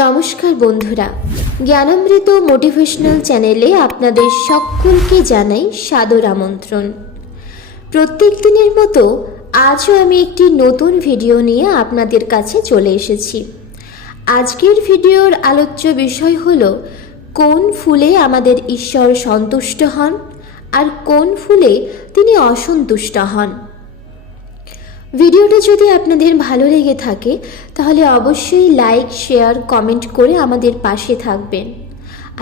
নমস্কার বন্ধুরা। জ্ঞানামৃত মোটিভেশনাল চ্যানেলে আপনাদের সকলকে জানাই সাদর আমন্ত্রণ। প্রত্যেক দিনের মতো আজও আমি একটি নতুন ভিডিও নিয়ে আপনাদের কাছে চলে এসেছি। আজকের ভিডিওর আলোচ্য বিষয় হল, কোন ফুলে আমাদের ঈশ্বর সন্তুষ্ট হন আর কোন ফুলে তিনি অসন্তুষ্ট হন। ভিডিওটা যদি আপনাদের ভালো লেগে থাকে, তাহলে অবশ্যই লাইক, শেয়ার, কমেন্ট করে আমাদের পাশে থাকবেন।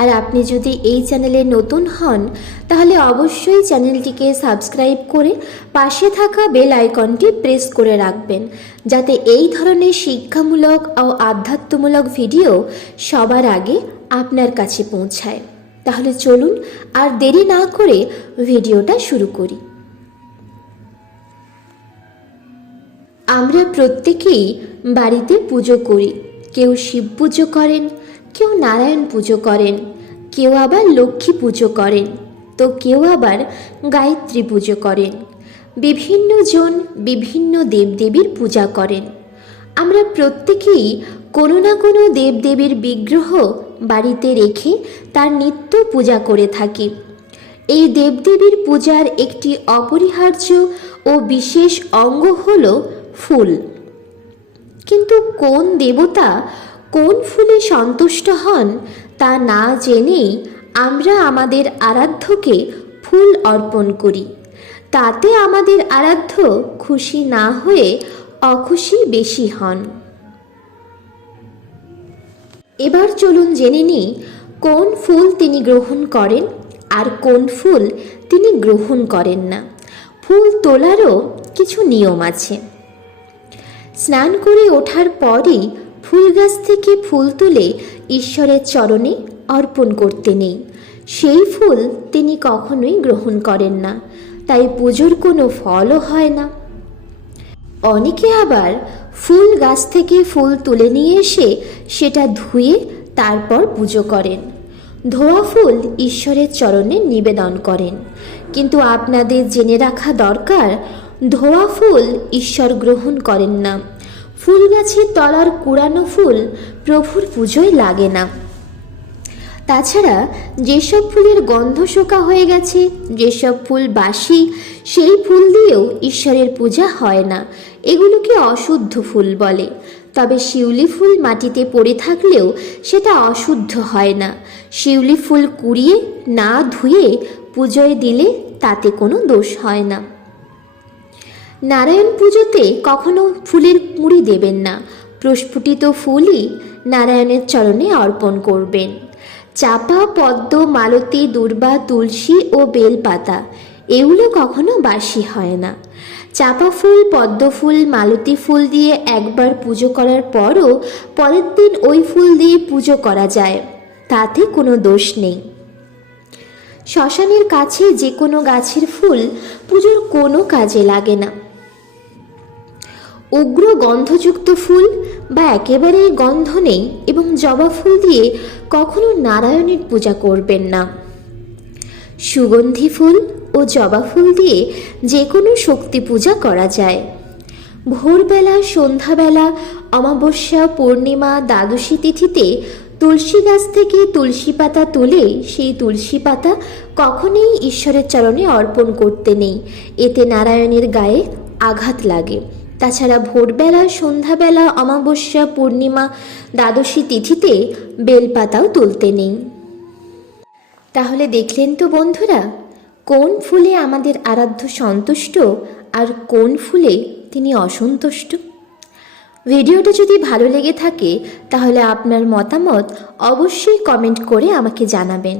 আর আপনি যদি এই চ্যানেলে নতুন হন, তাহলে অবশ্যই চ্যানেলটিকে সাবস্ক্রাইব করে পাশে থাকা বেল আইকনটি প্রেস করে রাখবেন, যাতে এই ধরনের শিক্ষামূলক ও আধ্যাত্মমূলক ভিডিও সবার আগে আপনার কাছে পৌঁছায়। তাহলে চলুন আর দেরি না করে ভিডিওটা শুরু করি। আমরা প্রত্যেকেই বাড়িতে পুজো করি। কেউ শিব পুজো করেন, কেউ নারায়ণ পুজো করেন, কেউ আবার লক্ষ্মী পুজো করেন, তো কেউ আবার গায়ত্রী পুজো করেন। বিভিন্ন জন বিভিন্ন দেবদেবীর পূজা করেন। আমরা প্রত্যেকেই কোনো না কোনো দেবদেবীর বিগ্রহ বাড়িতে রেখে তার নিত্য পূজা করে থাকি। এই দেবদেবীর পূজার একটি অপরিহার্য ও বিশেষ অঙ্গ হল ফুল। কিন্তু কোন দেবতা কোন ফুলে সন্তুষ্ট হন, তা না জেনেই আমরা আমাদের আরাধ্যকে ফুল অর্পণ করি। তাতে আমাদের আরাধ্য খুশি না হয়ে অখুশি বেশি হন। এবার চলুন জেনে নিই কোন ফুল তিনি গ্রহণ করেন আর কোন ফুল তিনি গ্রহণ করেন না। ফুল তোলারও কিছু নিয়ম আছে। স্নান করে ওঠার পরই ফুল গাছ থেকে ফুল তুলে ঈশ্বরের চরণে অর্পণ করতে নেই। সেই ফুল তিনি কখনোই গ্রহণ করেন না, তাই পুজোর কোনো ফলও হয় না। অনেকে আবার ফুল গাছ থেকে ফুল তুলে নিয়ে এসে সেটা ধুয়ে তারপর পুজো করেন। ধোয়া ফুল ঈশ্বরের চরণে নিবেদন করেন। কিন্তু আপনাদের জেনে রাখা দরকার ধোয়া ফুল ঈশ্বর গ্রহণ করেন না। ফুল গাছের তলার কুড়ানো ফুল প্রভুর পুজোয় লাগে না। তাছাড়া যেসব ফুলের গন্ধ শোকা হয়ে গেছে, যেসব ফুল বাসি, সেই ফুল দিয়েও ঈশ্বরের পূজা হয় না। এগুলোকে অশুদ্ধ ফুল বলে। তবে শিউলি ফুল মাটিতে পড়ে থাকলেও সেটা অশুদ্ধ হয় না। শিউলি ফুল কুড়িয়ে, না ধুয়ে, পুজোয় দিলে তাতে কোনো দোষ হয় না। নারায়ণ পুজোতে কখনো ফুলের মুড়ি দেবেন না। প্রস্ফুটিত ফুলই নারায়ণের চরণে অর্পণ করবেন। চাপা, পদ্ম, মালতী, দুর্বা, তুলসী ও বেলপাতা এগুলো কখনো বাসি হয় না। চাপা ফুল, পদ্ম ফুল, মালতী ফুল দিয়ে একবার পুজো করার পরও পরের দিন ওই ফুল দিয়ে পুজো করা যায়, তাতে কোনো দোষ নেই। শ্মশানের কাছে যে কোনো গাছের ফুল পুজোর কোনো কাজে লাগে না। উগ্র গন্ধযুক্ত ফুল বা একেবারেই গন্ধ নেই এবং জবা ফুল দিয়ে কখনো নারায়ণের পূজা করবেন না। সুগন্ধি ফুল ও জবা ফুল দিয়ে যে কোনো শক্তি পূজা করা যায়। ভোরবেলা, সন্ধ্যাবেলা, অমাবস্যা, পূর্ণিমা, দ্বাদশী তিথিতে তুলসী গাছ থেকে তুলসী পাতা তুলে সেই তুলসী পাতা কখনোই ঈশ্বরের চরণে অর্পণ করতে নেই। এতে নারায়ণের গায়ে আঘাত লাগে। তাছাড়া ভোরবেলা, সন্ধ্যাবেলা, অমাবস্যা, পূর্ণিমা, দ্বাদশী তিথিতে বেলপাতাও তুলতে নেই। তাহলে দেখলেন তো বন্ধুরা, কোন ফুলে আমাদের আরাধ্য সন্তুষ্ট আর কোন ফুলে তিনি অসন্তুষ্ট? ভিডিওটা যদি ভালো লেগে থাকে, তাহলে আপনার মতামত অবশ্যই কমেন্ট করে আমাকে জানাবেন।